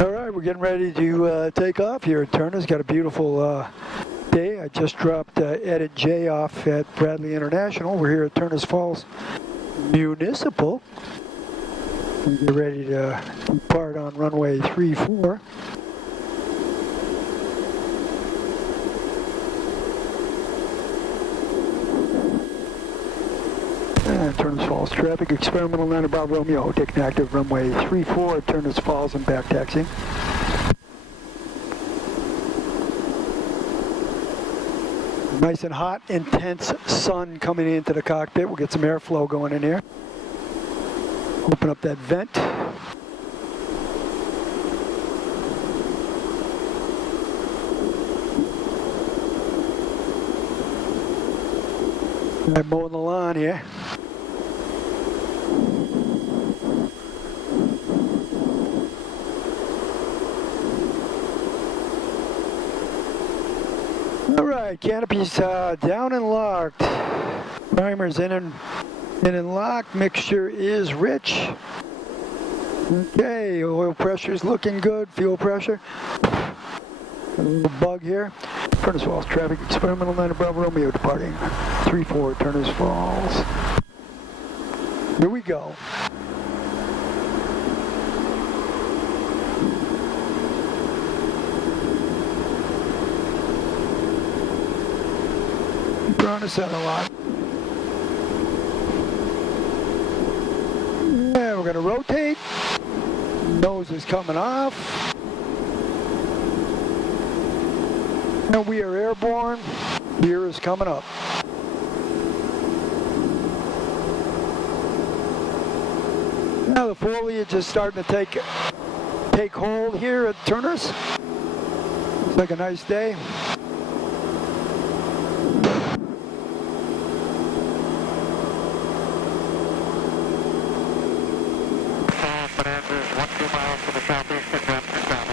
All right, we're getting ready to take off here at Turner's. Got a beautiful day. I just dropped Ed and Jay off at Bradley International. We're here at Turner's Falls Municipal. We get ready to depart on runway 34. And Turner's Falls traffic, experimental 9 Bravo Romeo, taking active runway 34 at Turner's Falls and back taxiing. Nice and hot, intense sun coming into the cockpit. We'll get some airflow going in here. Open up that vent. I'm mowing the lawn here. All right, canopy's down and locked. Primer's in and locked. Mixture is rich. Okay, oil pressure's looking good. Fuel pressure. A little bug here. Turner's Falls traffic, experimental 9 Bravo Romeo departing 34 Turner's Falls. Here we go. We're on the center line. Yeah, we're going to rotate. Nose is coming off. And we are airborne. Gear is coming up. Now the foliage is starting to take hold here at Turner's. Looks like a nice day. Miles to the southeast, and 1 to south.